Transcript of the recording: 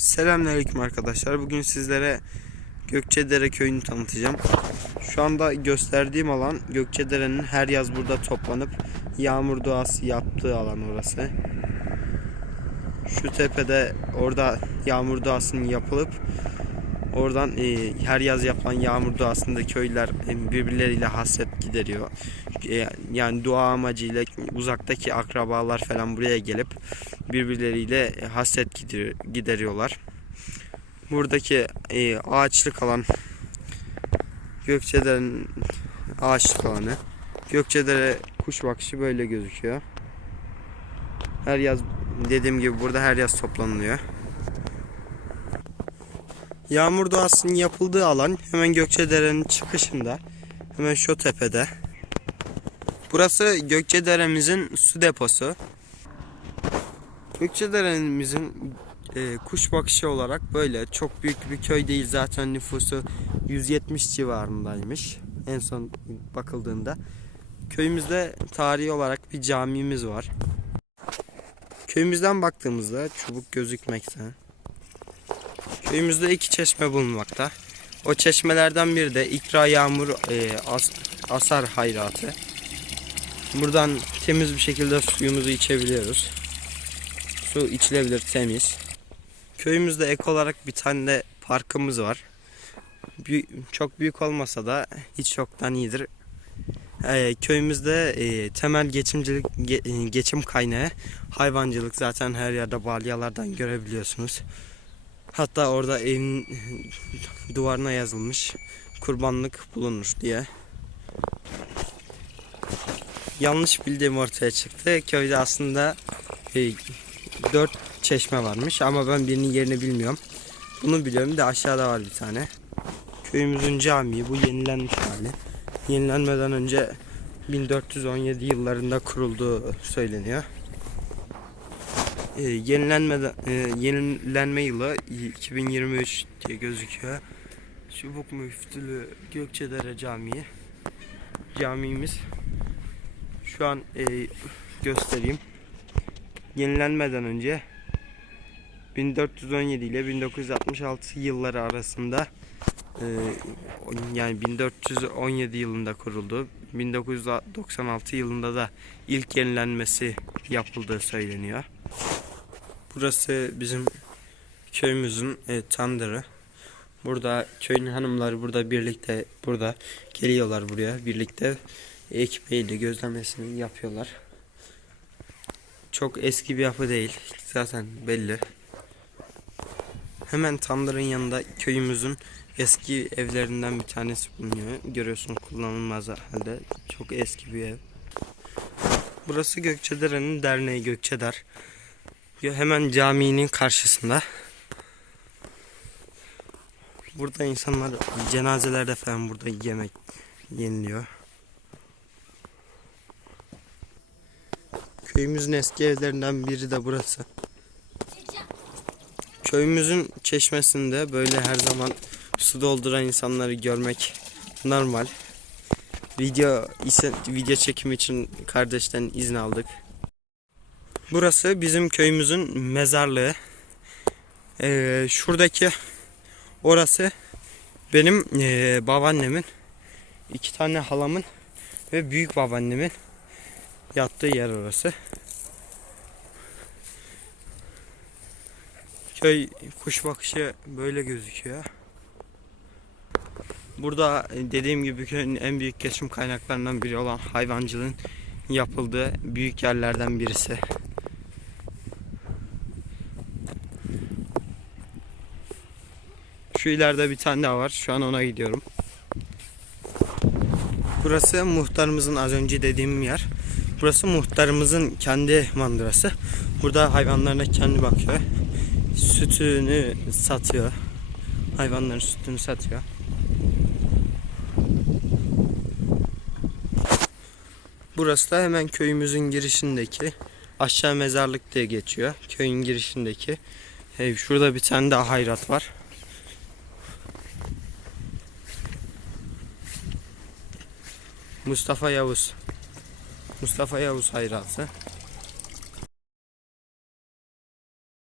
Selamünaleyküm arkadaşlar. Bugün sizlere Gökçedere köyünü tanıtacağım. Şu anda gösterdiğim alan Gökçedere'nin her yaz burada toplanıp yağmur duası yaptığı alan orası. Şu tepede orada yağmur duasının yapılıp oradan e, her yaz yapılan yağmur duasında köylüler e, birbirleriyle hasret gideriyor. E, yani dua amacıyla uzaktaki akrabalar falan buraya gelip birbirleriyle hasret gider, gideriyorlar. Buradaki e, ağaçlık alan Gökçedere'nin ağaçlık alanı. Gökçedere kuş bakışı böyle gözüküyor. Her yaz dediğim gibi burada her yaz toplanılıyor. Yağmur doğasının yapıldığı alan hemen Gökçedere'nin çıkışında. Hemen şu tepede. Burası Gökçedere'mizin su deposu. Gökçedere'mizin e, kuş bakışı olarak böyle çok büyük bir köy değil zaten nüfusu 170 civarındaymış en son bakıldığında. Köyümüzde tarihi olarak bir camimiz var. Köyümüzden baktığımızda çubuk gözükmekte. Köyümüzde iki çeşme bulunmakta. O çeşmelerden biri de İkra Yağmur e, As- Asar Hayratı. Buradan temiz bir şekilde suyumuzu içebiliyoruz. Su içilebilir temiz. Köyümüzde ek olarak bir tane de parkımız var. Büyük, çok büyük olmasa da hiç yoktan iyidir. Ee, köyümüzde e, temel geçimcilik ge- e, geçim kaynağı hayvancılık zaten her yerde balyalardan görebiliyorsunuz. Hatta orada evin duvarına yazılmış kurbanlık bulunur diye. Yanlış bildiğim ortaya çıktı. Köyde aslında e, 4 çeşme varmış ama ben birinin yerini bilmiyorum. Bunu biliyorum da aşağıda var bir tane. Köyümüzün camii bu yenilenmiş hali. Yenilenmeden önce 1417 yıllarında kurulduğu söyleniyor. Ee, yenilenmeden e, yenilenme yılı 2023 diye gözüküyor. Çubuk Müftülü Gökçedere Camii. Camimiz şu an e, göstereyim yenilenmeden önce 1417 ile 1966 yılları arasında e, yani 1417 yılında kuruldu. 1996 yılında da ilk yenilenmesi yapıldığı söyleniyor. Burası bizim köyümüzün e, tandırı. Burada köyün hanımları burada birlikte burada geliyorlar buraya birlikte ekmeğiyle gözlemesini yapıyorlar. Çok eski bir yapı değil. Zaten belli. Hemen tandırın yanında köyümüzün eski evlerinden bir tanesi bulunuyor. Görüyorsun kullanılmaz halde. Çok eski bir ev. Burası Gökçedere'nin derneği Gökçeder. Hemen caminin karşısında. Burada insanlar cenazelerde falan burada yemek yeniliyor. Köyümüzün eski evlerinden biri de burası. Köyümüzün çeşmesinde böyle her zaman su dolduran insanları görmek normal. Video ise video çekim için kardeşten izin aldık. Burası bizim köyümüzün mezarlığı. Ee, şuradaki orası benim ee, babaannemin, iki tane halamın ve büyük babaannemin yattığı yer orası. Köy kuş bakışı böyle gözüküyor. Burada dediğim gibi köyün en büyük geçim kaynaklarından biri olan hayvancılığın yapıldığı büyük yerlerden birisi. Şu ileride bir tane daha var. Şu an ona gidiyorum. Burası muhtarımızın az önce dediğim yer. Burası muhtarımızın kendi mandırası. Burada hayvanlarına kendi bakıyor. Sütünü satıyor. Hayvanların sütünü satıyor. Burası da hemen köyümüzün girişindeki aşağı mezarlık diye geçiyor. Köyün girişindeki. Hey, şurada bir tane daha hayrat var. Mustafa Yavuz. Mustafa Yavuz hayratı.